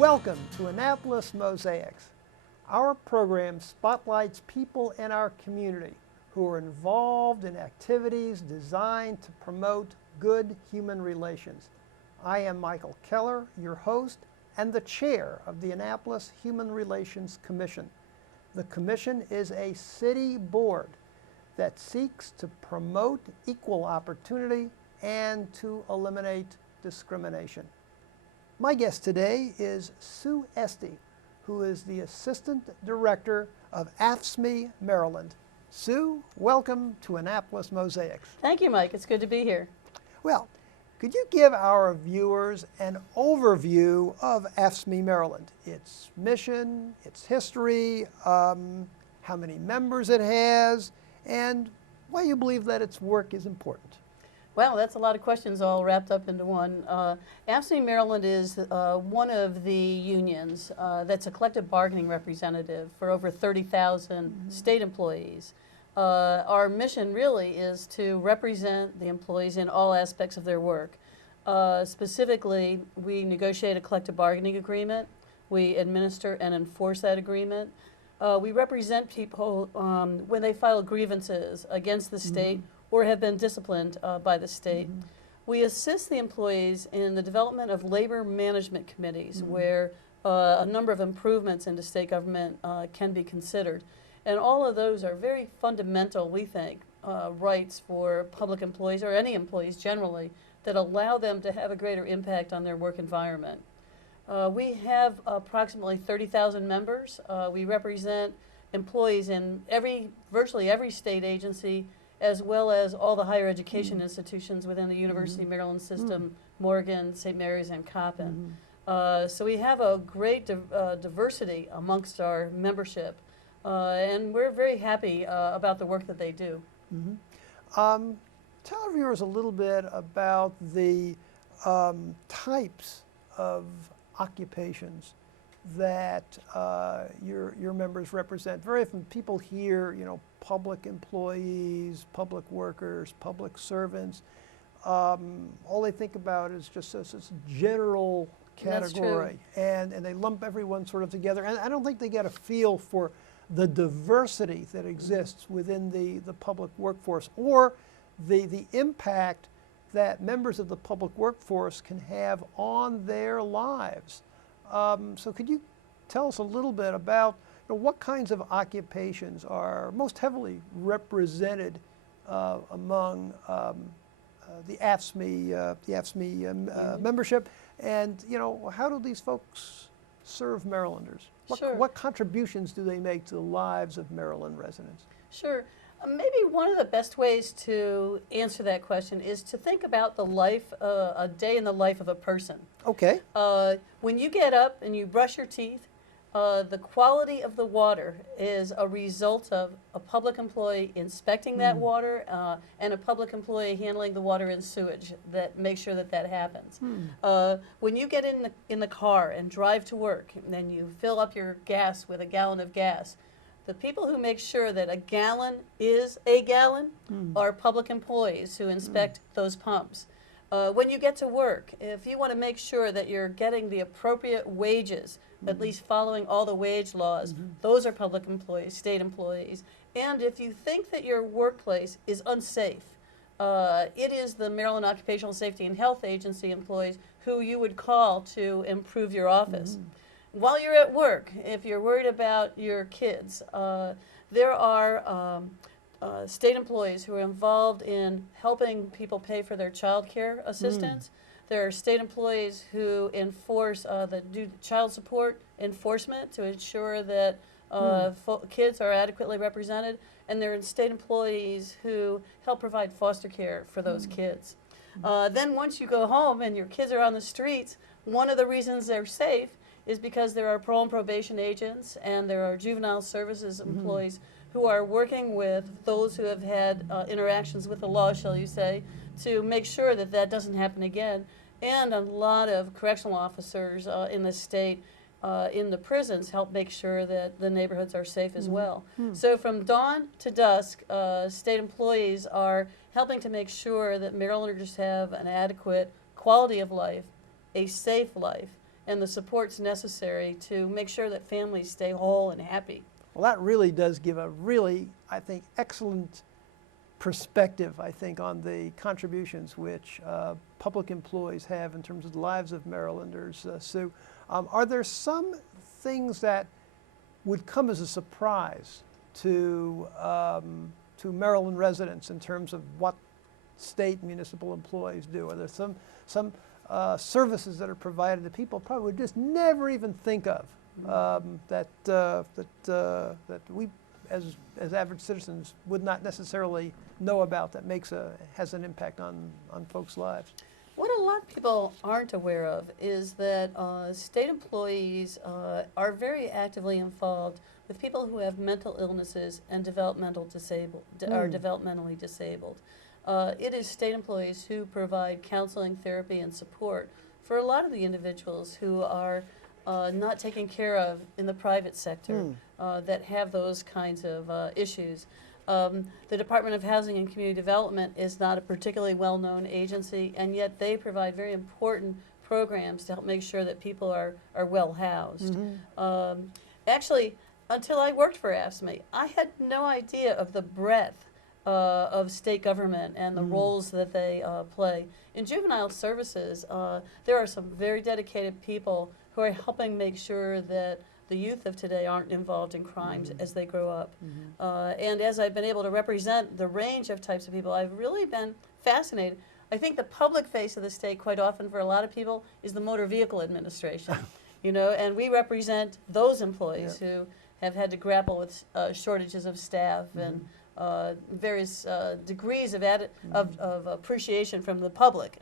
Welcome to Annapolis Mosaics. Our program spotlights people in our community who are involved in activities designed to promote good human relations. I am Michael Keller, your host and the chair of the Annapolis Human Relations Commission. The commission is a city board that seeks to promote equal opportunity and to eliminate discrimination. My guest today is Sue Esty, who is the Assistant Director of AFSCME Maryland. Sue, welcome to Annapolis Mosaics. Thank you, Mike. It's good to be here. Well, could you give our viewers an overview of AFSCME Maryland, its mission, its history, how many members it has, and why you believe that its work is important? Well, that's a lot of questions all wrapped up into one. AFSCME Maryland is one of the unions that's a collective bargaining representative for over 30,000 state employees. Our mission really is to represent the employees in all aspects of their work. Specifically, we negotiate a collective bargaining agreement. We administer and enforce that agreement. We represent people when they file grievances against the state or have been disciplined by the state. We assist the employees in the development of labor management committees where a number of improvements into state government can be considered. And all of those are very fundamental, we think, rights for public employees or any employees generally that allow them to have a greater impact on their work environment. We have approximately 30,000 members. We represent employees in virtually every state agency, as well as all the higher education institutions within the University of Maryland system, Morgan, St. Mary's, and Coppin. So we have a great diversity amongst our membership, and we're very happy about the work that they do. Tell our viewers a little bit about the types of occupations that your members represent. Very often people hear, public employees, public workers, public servants. All they think about is just this general category, and they lump everyone sort of together. And I don't think they get a feel for the diversity that exists within the public workforce, or the impact that members of the public workforce can have on their lives. So could you tell us a little bit about what kinds of occupations are most heavily represented among the AFSCME membership, and how do these folks serve Marylanders? What contributions do they make to the lives of Maryland residents? Sure. Maybe one of the best ways to answer that question is to think about the life, a day in the life of a person. Okay. When you get up and you brush your teeth, the quality of the water is a result of a public employee inspecting that water and a public employee handling the water and sewage that makes sure that happens. When you get in the car and drive to work and then you fill up your gas with a gallon of gas, the people who make sure that a gallon is a gallon are public employees who inspect those pumps. When you get to work, if you want to make sure that you're getting the appropriate wages, at least following all the wage laws, those are public employees, state employees. And if you think that your workplace is unsafe, it is the Maryland Occupational Safety and Health Agency employees who you would call to improve your office. While you're at work, if you're worried about your kids, there are state employees who are involved in helping people pay for their child care assistance. There are state employees who enforce do child support enforcement to ensure that kids are adequately represented, and there are state employees who help provide foster care for those kids. Then once you go home and your kids are on the streets, one of the reasons they're safe is because there are parole and probation agents and there are juvenile services employees who are working with those who have had interactions with the law, shall you say, to make sure that doesn't happen again. And a lot of correctional officers in the state, in the prisons, help make sure that the neighborhoods are safe as well. So from dawn to dusk, state employees are helping to make sure that Marylanders have an adequate quality of life, a safe life, and the supports necessary to make sure that families stay whole and happy. Well, that really does give a really, I think, excellent perspective, I think, on the contributions which public employees have in terms of the lives of Marylanders. Sue, are there some things that would come as a surprise to Maryland residents in terms of what state municipal employees do? Are there some services that are provided that people probably would just never even think of, that we as average citizens would not necessarily know about, that has an impact on folks' lives? What a lot of people aren't aware of is that state employees are very actively involved with people who have mental illnesses and are developmentally disabled. It is state employees who provide counseling, therapy, and support for a lot of the individuals who are not taken care of in the private sector that have those kinds of issues. The Department of Housing and Community Development is not a particularly well-known agency, and yet they provide very important programs to help make sure that people are well housed. Actually, until I worked for AFSCME, I had no idea of the breadth of state government and the roles that they play. In juvenile services, there are some very dedicated people who are helping make sure that the youth of today aren't involved in crimes as they grow up. And as I've been able to represent the range of types of people, I've really been fascinated. I think the public face of the state quite often for a lot of people is the Motor Vehicle Administration, and we represent those employees who have had to grapple with shortages of staff and various degrees of appreciation from the public.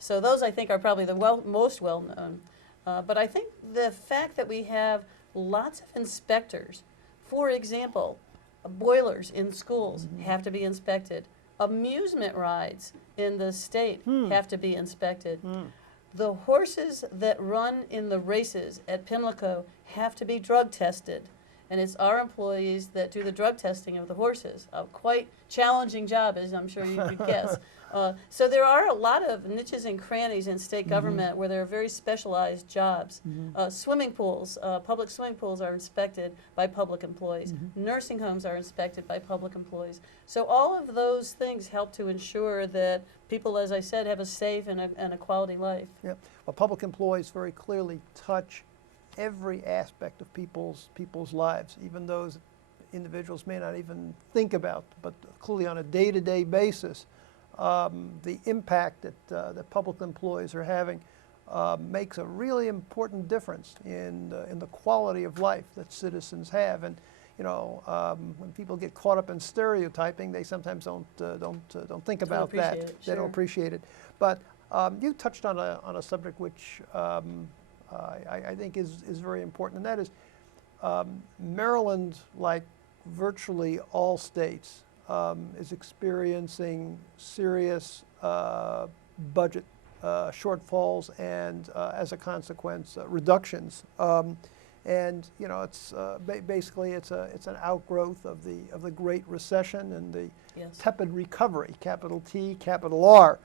So those, I think, are probably the most well-known. But I think the fact that we have lots of inspectors, for example, boilers in schools have to be inspected. Amusement rides in the state have to be inspected. The horses that run in the races at Pimlico have to be drug tested. And it's our employees that do the drug testing of the horses. A quite challenging job, as I'm sure you could guess. So there are a lot of niches and crannies in state government where there are very specialized jobs. Swimming pools, public swimming pools are inspected by public employees. Nursing homes are inspected by public employees. So all of those things help to ensure that people, as I said, have a safe and a quality life. Yeah. Well, public employees very clearly touch every aspect of people's lives, even those individuals may not even think about, but clearly on a day-to-day basis, the impact that public employees are having makes a really important difference in the quality of life that citizens have. And when people get caught up in stereotyping, they sometimes don't think about that. They don't appreciate it. But you touched on a subject which I think is very important, and that is Maryland, like virtually all states, is experiencing serious budget shortfalls and, as a consequence, reductions. And it's basically it's an outgrowth of the Great Recession and the tepid recovery, capital T, capital R.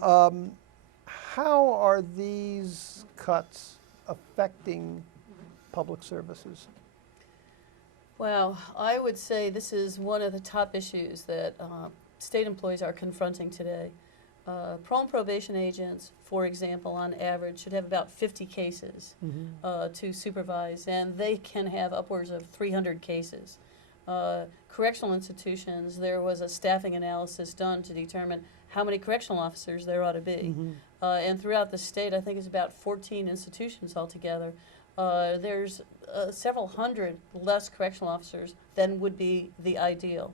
How are these cuts affecting public services? Well, I would say this is one of the top issues that state employees are confronting today. Parole and probation agents, for example, on average, should have about 50 cases to supervise, and they can have upwards of 300 cases. Correctional institutions, there was a staffing analysis done to determine how many correctional officers there ought to be. And throughout the state, I think it's about 14 institutions altogether. There's several hundred less correctional officers than would be the ideal.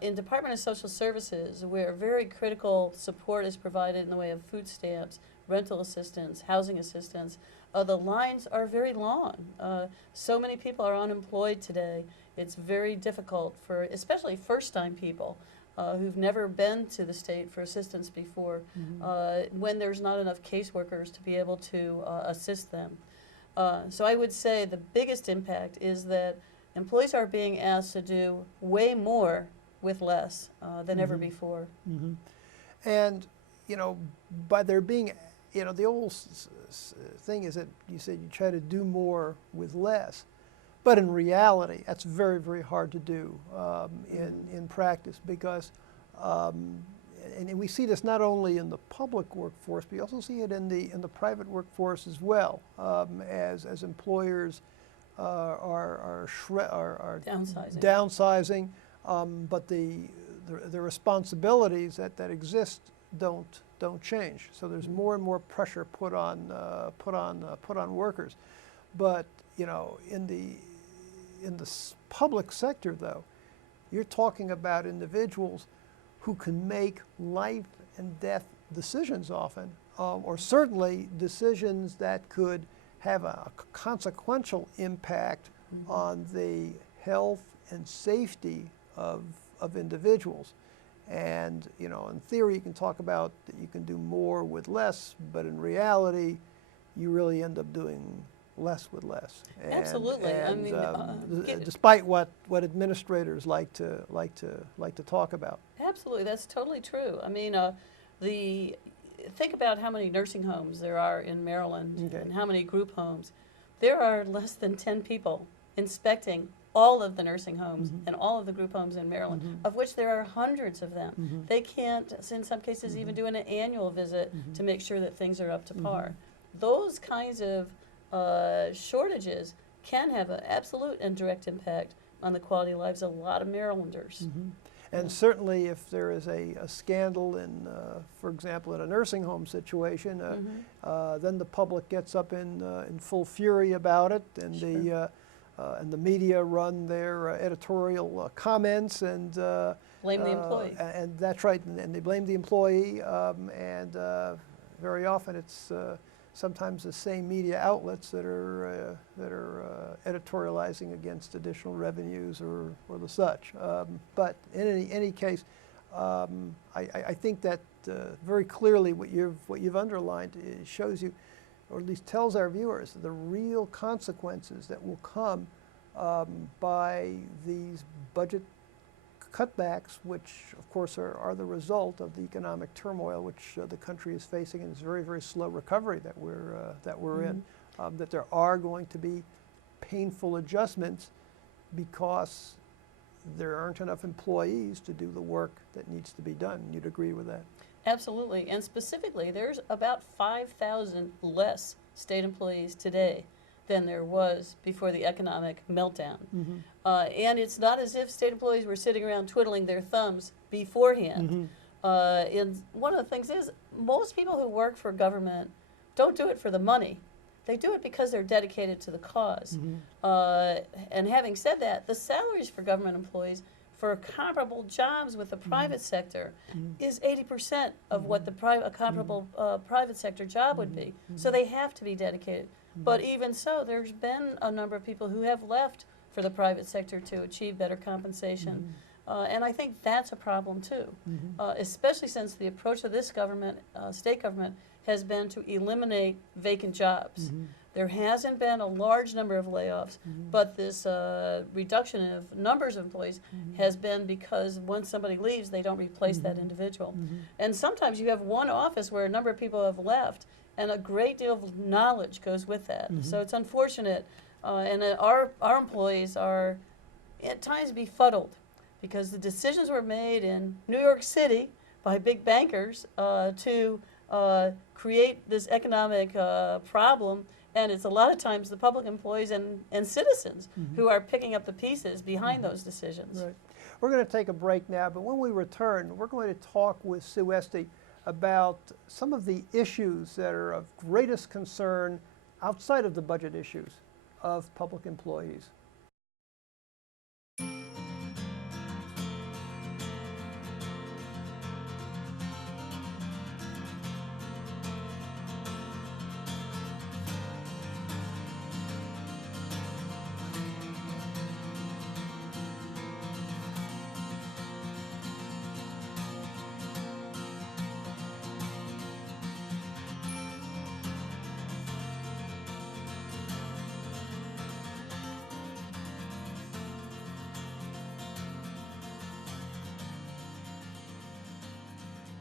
In Department of Social Services, where very critical support is provided in the way of food stamps, rental assistance, housing assistance, the lines are very long. So many people are unemployed today. It's very difficult for, especially first-time people who've never been to the state for assistance before, when there's not enough caseworkers to be able to assist them. So I would say the biggest impact is that employees are being asked to do way more with less than ever before. And, by there being you know, the old thing is that you said you try to do more with less. But in reality, that's very, very hard to do in practice because, and we see this not only in the public workforce, but we also see it in the private workforce as well, as employers are downsizing, but the responsibilities that exist don't change. So there's more and more pressure put on workers, but you know, in the public sector, though, you're talking about individuals who can make life and death decisions often, or certainly decisions that could have a consequential impact on the health and safety of individuals. And you know, in theory, you can talk about that you can do more with less, but in reality, you really end up doing less with less. And, Absolutely. and, I mean, despite what administrators like to talk about. Absolutely, that's totally true. I mean, think about how many nursing homes there are in Maryland and how many group homes. There are less than 10 people inspecting all of the nursing homes and all of the group homes in Maryland, of which there are hundreds of them. They can't, in some cases, even do an annual visit to make sure that things are up to par. Those kinds of shortages can have an absolute and direct impact on the quality of lives of a lot of Marylanders. And certainly if there is a scandal in, for example, in a nursing home situation, then the public gets up in full fury about it, and the media run their editorial comments and blame the employee. And that's right, and they blame the employee, and very often it's sometimes the same media outlets that are editorializing against additional revenues or the such. But in any case, I think that very clearly what you've underlined shows you, or at least tells our viewers, the real consequences that will come by these budget cutbacks, which of course are the result of the economic turmoil which the country is facing in this very, very slow recovery that we're in. That there are going to be painful adjustments because there aren't enough employees to do the work that needs to be done. You'd agree with that? Absolutely, and specifically, there's about 5,000 less state employees today than there was before the economic meltdown. And it's not as if state employees were sitting around twiddling their thumbs beforehand. And one of the things is, most people who work for government don't do it for the money. They do it because they're dedicated to the cause. And having said that, the salaries for government employees for comparable jobs with the private sector is 80% of what a comparable private sector job would be. So they have to be dedicated. But even so, there's been a number of people who have left for the private sector to achieve better compensation. And I think that's a problem too, especially since the approach of this government, state government, has been to eliminate vacant jobs. There hasn't been a large number of layoffs, but this reduction of numbers of employees has been because once somebody leaves, they don't replace that individual. And sometimes you have one office where a number of people have left, and a great deal of knowledge goes with that. So it's unfortunate, and our employees are at times befuddled because the decisions were made in New York City by big bankers to create this economic problem, and it's a lot of times the public employees and citizens who are picking up the pieces behind those decisions. Right. We're going to take a break now, but when we return, we're going to talk with Sue Esty about some of the issues that are of greatest concern outside of the budget issues of public employees.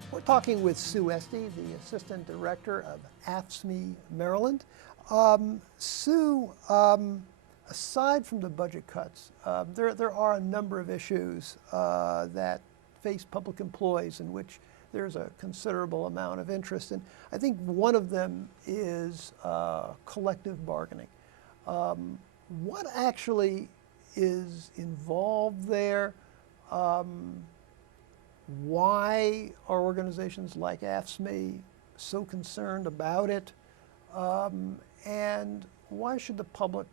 We're talking with Sue Esty, the Assistant Director of AFSCME Maryland. Sue, aside from the budget cuts, there are a number of issues that face public employees in which there's a considerable amount of interest. And I think one of them is collective bargaining. What actually is involved there? Why are organizations like AFSCME so concerned about it? And why should the public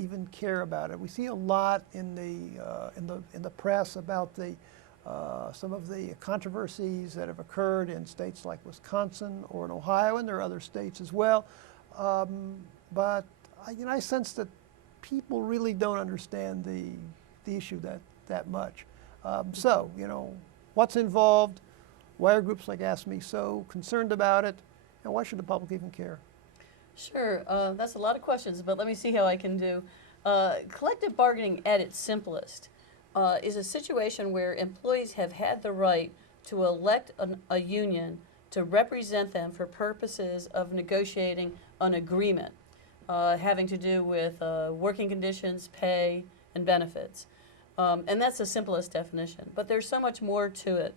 even care about it? We see a lot in the press about some of the controversies that have occurred in states like Wisconsin or in Ohio, and there are other states as well. But I sense that people really don't understand the issue that much. So, what's involved? Why are groups like AFSCME so concerned about it? And why should the public even care? Sure, that's a lot of questions, but let me see how I can do. Collective bargaining at its simplest is a situation where employees have had the right to elect a union to represent them for purposes of negotiating an agreement having to do with working conditions, pay, and benefits. And that's the simplest definition, but there's so much more to it.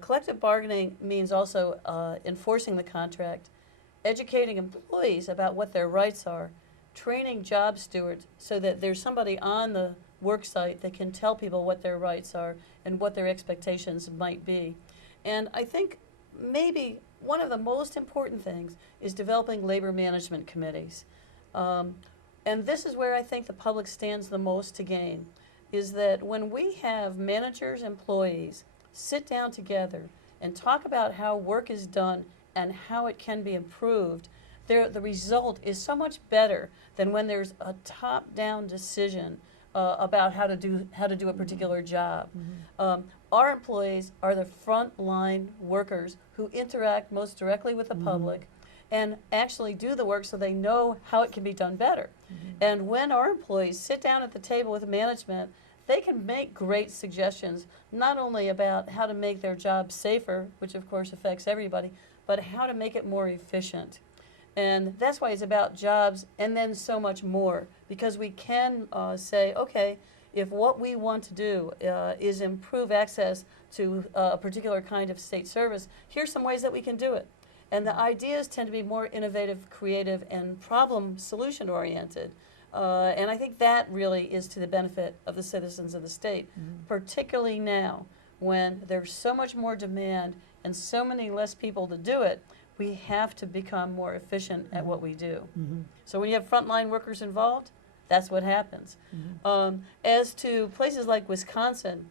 Collective bargaining means also enforcing the contract, educating employees about what their rights are, training job stewards so that there's somebody on the work site that can tell people what their rights are and what their expectations might be. And I think maybe one of the most important things is developing labor management committees. And this is where I think the public stands the most to gain, is that when we have managers, employees sit down together and talk about how work is done and how it can be improved, the result is so much better than when there's a top-down decision about how to do a particular job. Our employees are the front-line workers who interact most directly with the public and actually do the work so they know how it can be done better. And when our employees sit down at the table with management, they can make great suggestions, not only about how to make their job safer, which of course affects everybody, but how to make it more efficient. And that's why it's about jobs and then so much more, because we can say, okay, if what we want to do is improve access to a particular kind of state service, here's some ways that we can do it. And the ideas tend to be more innovative, creative, and problem solution oriented. And I think that really is to the benefit of the citizens of the state, particularly now when there's so much more demand and so many less people to do it. We have to become more efficient at what we do. So when you have frontline workers involved, that's what happens. As to places like Wisconsin,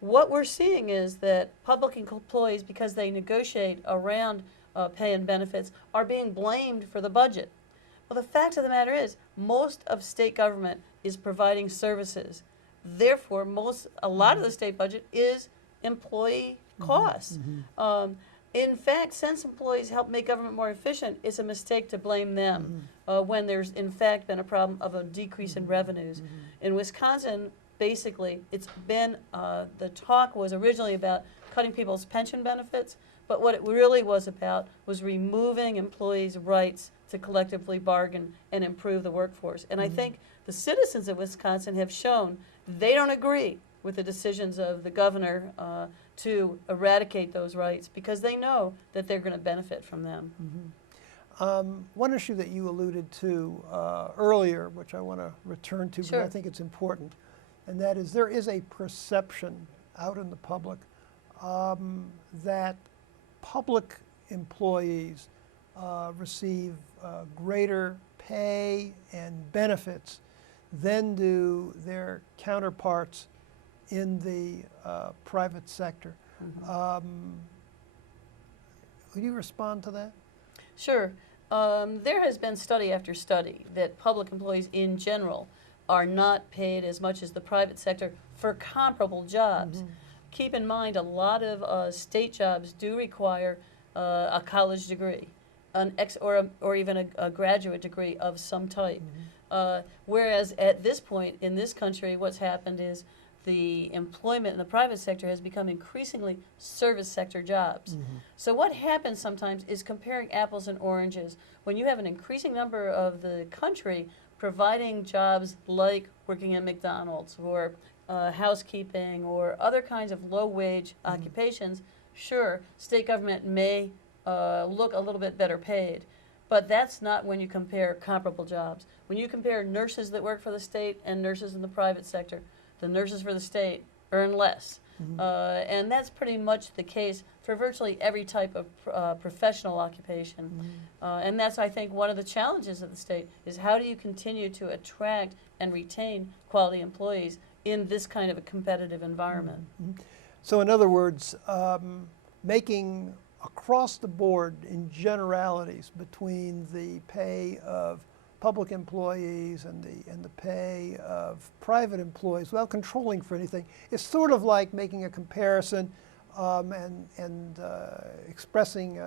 what we're seeing is that public employees, because they negotiate around pay and benefits, are being blamed for the budget. Well, the fact of the matter is, most of state government is providing services. Therefore, a lot of the state budget is employee costs. In fact, since employees help make government more efficient, it's a mistake to blame them when there's in fact been a problem of a decrease in revenues. In Wisconsin, basically, it's been, the talk was originally about cutting people's pension benefits, but what it really was about was removing employees' rights to collectively bargain and improve the workforce. And I think the citizens of Wisconsin have shown they don't agree with the decisions of the governor to eradicate those rights because they know that they're going to benefit from them. One issue that you alluded to earlier, which I want to return to because I think it's important, and that is there is a perception out in the public that public employees receive greater pay and benefits than do their counterparts in the private sector. Would you respond to that? Sure. There has been study after study that public employees in general are not paid as much as the private sector for comparable jobs. Keep in mind, a lot of state jobs do require a college degree, or even a graduate degree of some type. Whereas at this point in this country, what's happened is the employment in the private sector has become increasingly service sector jobs. So what happens sometimes is comparing apples and oranges. When you have an increasing number of the country providing jobs like working at McDonald's or housekeeping or other kinds of low-wage occupations, sure, state government may look a little bit better paid. But that's not when you compare comparable jobs. When you compare nurses that work for the state and nurses in the private sector, the nurses for the state earn less. And that's pretty much the case for virtually every type of professional occupation. And that's, I think, one of the challenges of the state is how do you continue to attract and retain quality employees in this kind of a competitive environment. So in other words, making across the board in generalities between the pay of public employees and the pay of private employees without controlling for anything is sort of like making a comparison and expressing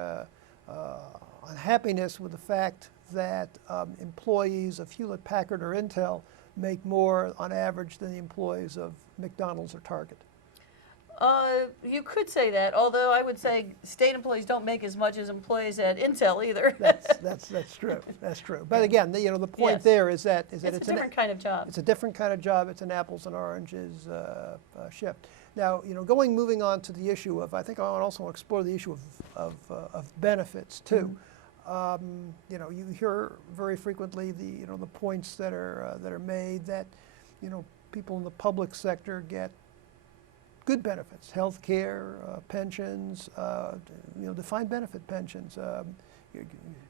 unhappiness with the fact that employees of Hewlett-Packard or Intel make more on average than the employees of McDonald's or Target. You could say that, although I would say state employees don't make as much as employees at Intel either. That's true. That's true. But again, the point there is that it's a different kind of job. It's a different kind of job. It's an apples and oranges shift. Now, moving on to the issue of, I think I also want to explore the issue of benefits too. You hear very frequently the points that are made that people in the public sector get good benefits, health care, pensions, defined benefit pensions,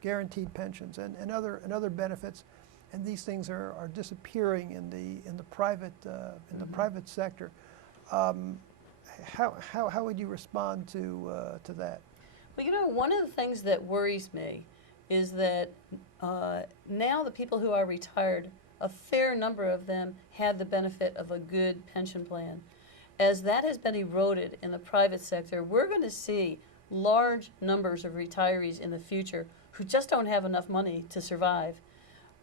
guaranteed pensions, and other benefits, and these things are disappearing in the private sector. How would you respond to that? Well, one of the things that worries me is that now the people who are retired, a fair number of them had the benefit of a good pension plan. As that has been eroded in the private sector, we're going to see large numbers of retirees in the future who just don't have enough money to survive.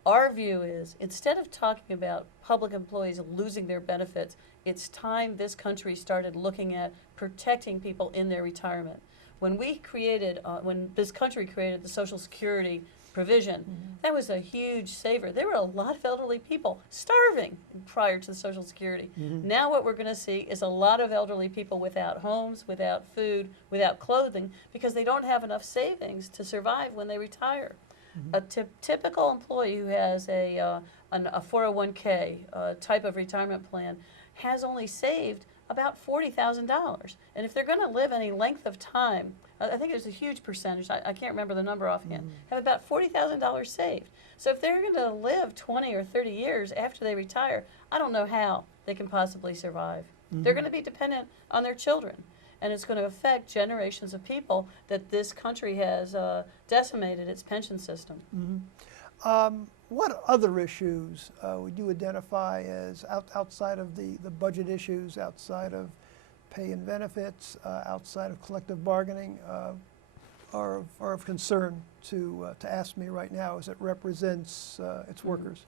Our view is, instead of talking about public employees losing their benefits, it's time this country started looking at protecting people in their retirement. When this country created the Social Security provision, that was a huge saver. There were a lot of elderly people starving prior to the Social Security. Now what we're going to see is a lot of elderly people without homes, without food, without clothing, because they don't have enough savings to survive when they retire. A typical employee who has a 401k type of retirement plan has only saved about $40,000. And if they're going to live any length of time, I think there's a huge percentage, I can't remember the number offhand, have about $40,000 saved. So if they're going to live 20 or 30 years after they retire, I don't know how they can possibly survive. They're going to be dependent on their children. And it's going to affect generations of people that this country has decimated its pension system. What other issues would you identify as outside of the budget issues, outside of pay and benefits, outside of collective bargaining, are of concern to AFSCME right now as it represents its workers?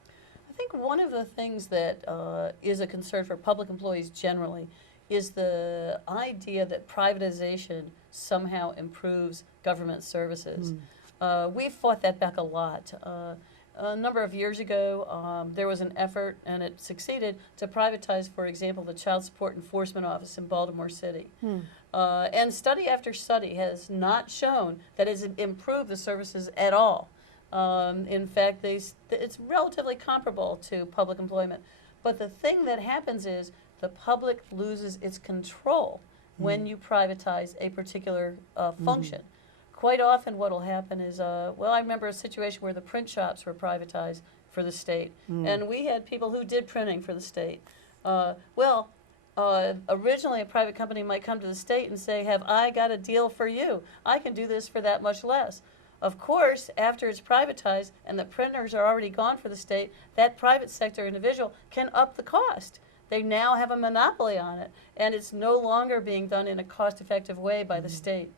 I think one of the things that is a concern for public employees generally is the idea that privatization somehow improves government services. We've fought that back a lot. A number of years ago, there was an effort, and it succeeded, to privatize, for example, the Child Support Enforcement Office in Baltimore City. And study after study has not shown that it's improved the services at all. In fact, it's relatively comparable to public employment. But the thing that happens is the public loses its control when you privatize a particular function. Quite often what will happen is, I remember a situation where the print shops were privatized for the state, and we had people who did printing for the state. Originally a private company might come to the state and say, have I got a deal for you? I can do this for that much less. Of course, after it's privatized and the printers are already gone for the state, that private sector individual can up the cost. They now have a monopoly on it, and it's no longer being done in a cost-effective way by the state.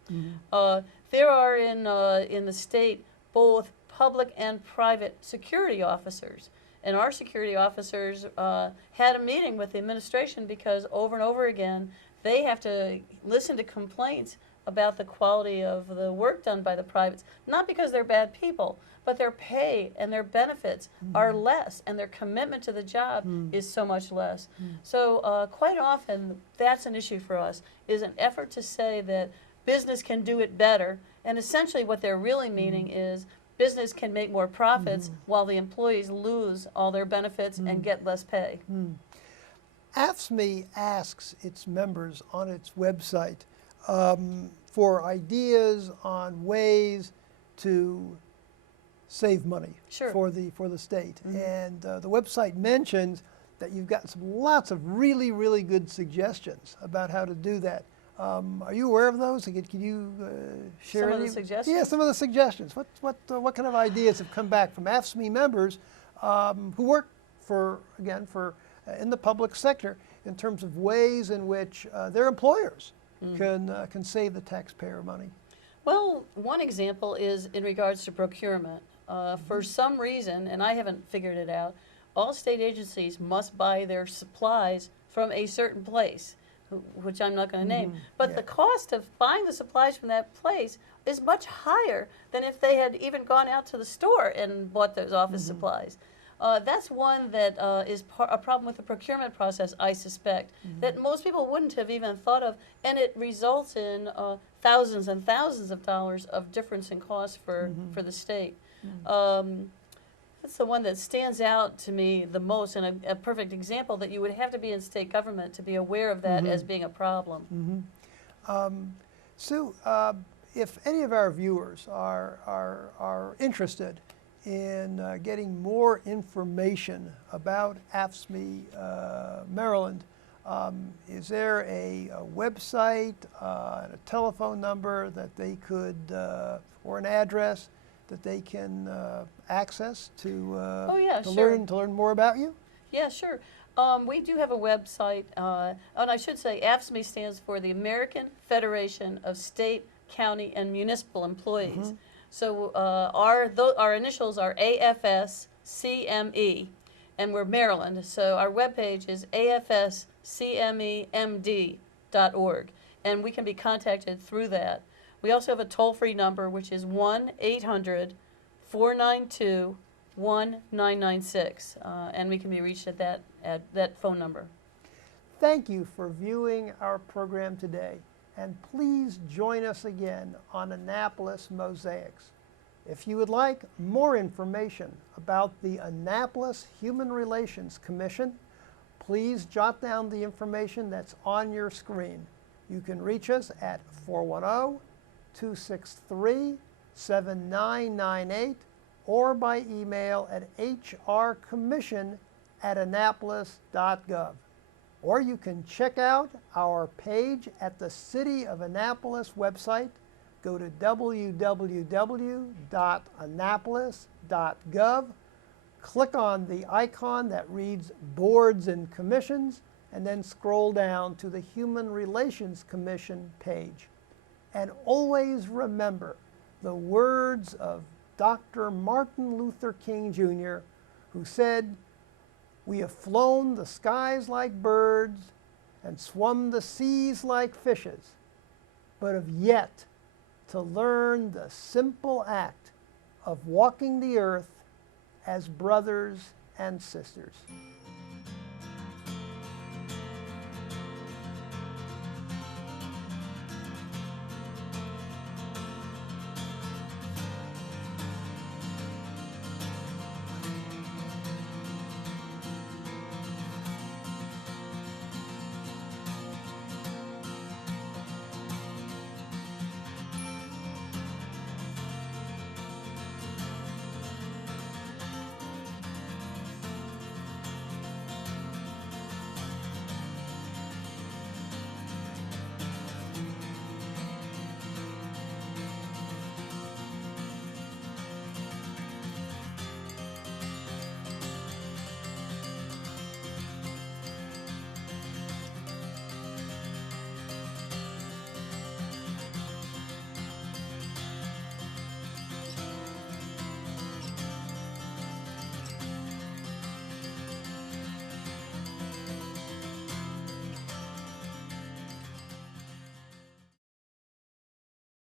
There are in the state both public and private security officers, And our security officers had a meeting with the administration because over and over again, they have to listen to complaints about the quality of the work done by the privates, not because they're bad people, but their pay and their benefits are less, and their commitment to the job is so much less. So quite often, that's an issue for us, is an effort to say that business can do it better, and essentially what they're really meaning is business can make more profits while the employees lose all their benefits and get less pay. AFSCME asks its members on its website for ideas on ways to save money for the state. And the website mentions that you've got lots of really, really good suggestions about how to do that. Are you aware of those? Can you share Some any? of the suggestions? Yeah, some of the suggestions. What kind of ideas have come back from AFSCME members who work in the public sector in terms of ways in which their employers can save the taxpayer money? Well, one example is in regards to procurement. For some reason, and I haven't figured it out, all state agencies must buy their supplies from a certain place, which I'm not going to name. But the cost of buying the supplies from that place is much higher than if they had even gone out to the store and bought those office supplies. That's one that is a problem with the procurement process, I suspect, that most people wouldn't have even thought of, and it results in thousands and thousands of dollars of difference in cost for the state. That's the one that stands out to me the most, and a perfect example that you would have to be in state government to be aware of that as being a problem. Sue, if any of our viewers are interested in getting more information about AFSCME Maryland, is there a website and a telephone number that they could, or an address that they can access to learn more about you? Yeah, sure. We do have a website, and I should say AFSCME stands for the American Federation of State, County, and Municipal Employees. So our initials are AFSCME, and we're Maryland. So our webpage is afscmemd.org, and we can be contacted through that. We also have a toll-free number, which is 1-800-492-1996, and we can be reached at that phone number. Thank you for viewing our program today, and please join us again on Annapolis Mosaics. If you would like more information about the Annapolis Human Relations Commission, please jot down the information that's on your screen. You can reach us at 410-263-7998 or by email at hrcommission@annapolis.gov. Or you can check out our page at the City of Annapolis website. Go to www.annapolis.gov, click on the icon that reads Boards and Commissions, and then scroll down to the Human Relations Commission page. And always remember the words of Dr. Martin Luther King Jr., who said, "We have flown the skies like birds and swum the seas like fishes, but have yet to learn the simple act of walking the earth as brothers and sisters."